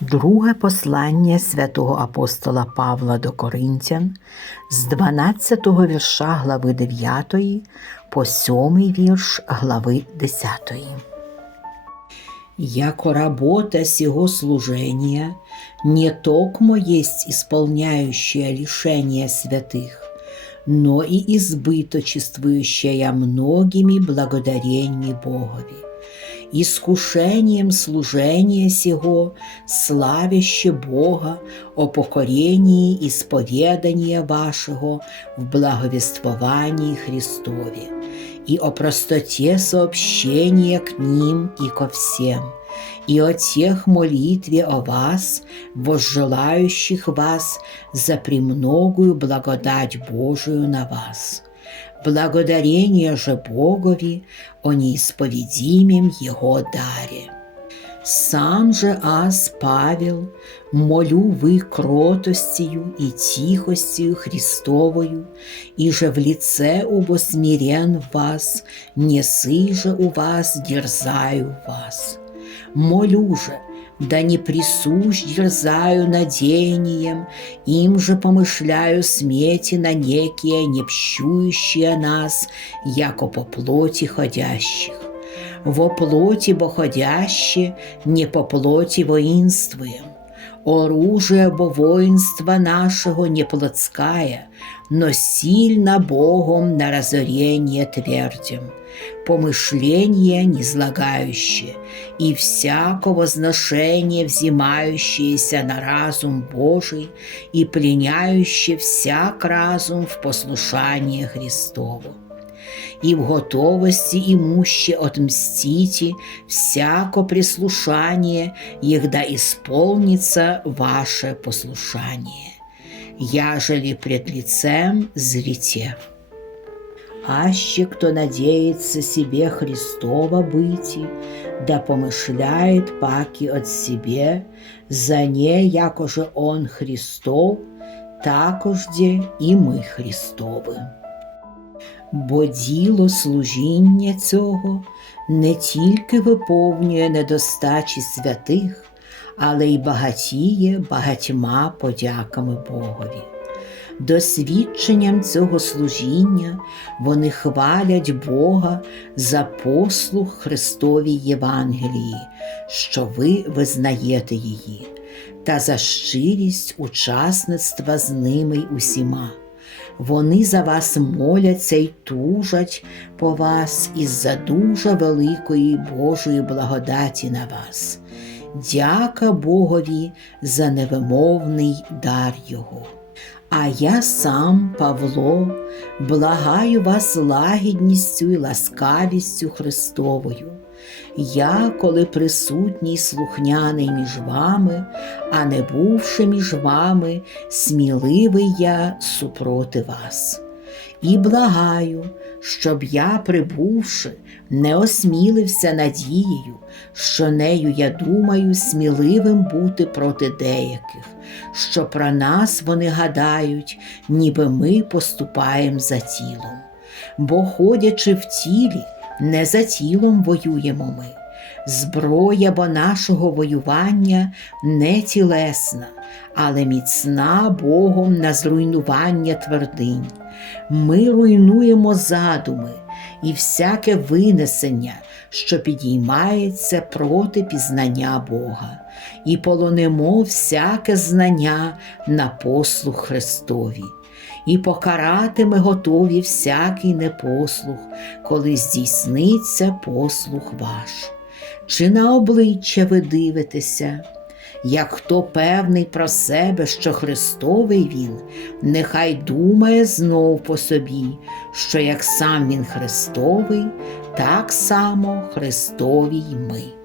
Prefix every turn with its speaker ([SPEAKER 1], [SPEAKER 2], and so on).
[SPEAKER 1] Друге послання святого апостола Павла до Коринтян з 12 вірша глави 9 по 7 вірш глави 10. Яко работа сего служения не токмо есть исполняющая лишения святых, но и избыточествующая многими благодарениями Богови искушением служения сего, славяще Бога о покорении исповедания вашего в благовествовании Христове и о простоте сообщения к ним и ко всем, и о тех молитве о вас, возжелающих вас за премногую благодать Божию на вас. Благодарение же Богові о неисповедимом Его даре. Сам же аз, Павел, молю вы кротостью и тихостью Христовою, и же в лице обосмирен вас, не же у вас дерзаю вас. Молю же, да не присущ дерзаю надеянием, им же помышляю смети на некие, не пщующие нас, яко по плоти ходящих. Во плоти бо ходяще, не по плоти воинствуем. Оружие бо воинства нашего не плотская, но сильно Богом на разорение твердим, помышление незлагающее и всяко возношение взимающееся на разум Божий и пленяющее всяк разум в послушание Христову и в готовости имуще отмстите всяко прислушание, егда исполнится ваше послушание. Яжели пред лицем зрите. Аще кто надеется себе Христова быти, да помышляет паки от себе, за не, якоже Он Христов, такожде і ми Христові. Бо діло служіння цього не тільки виповнює недостачі святих, але й багатіє багатьма подяками Богові. Досвідченням цього служіння вони хвалять Бога за послуг Христовій Євангелії, що ви визнаєте її, та за щирість учасництва з ними й усіма. Вони за вас моляться й тужать по вас із-за дуже великої Божої благодаті на вас. Дяка Богові за невимовний дар Його. А я сам, Павло, благаю вас лагідністю і ласкавістю Христовою. Я, коли присутній слухняний між вами, а не бувши між вами, сміливий я супроти вас. І благаю, щоб я, прибувши, не осмілився надією, що нею я думаю сміливим бути проти деяких, що про нас вони гадають, ніби ми поступаємо за тілом. Бо, ходячи в тілі, не за тілом воюємо ми. Зброя бо нашого воювання не тілесна, але міцна Богом на зруйнування твердинь. Ми руйнуємо задуми і всяке винесення, що підіймається проти пізнання Бога, і полонимо всяке знання на послуг Христові. І покарати ми готові всякий непослух, коли здійсниться послух ваш. Чи на обличчя ви дивитеся? Як хто певний про себе, що Христовий він, нехай думає знов по собі, що як сам він Христовий, так само Христові й ми.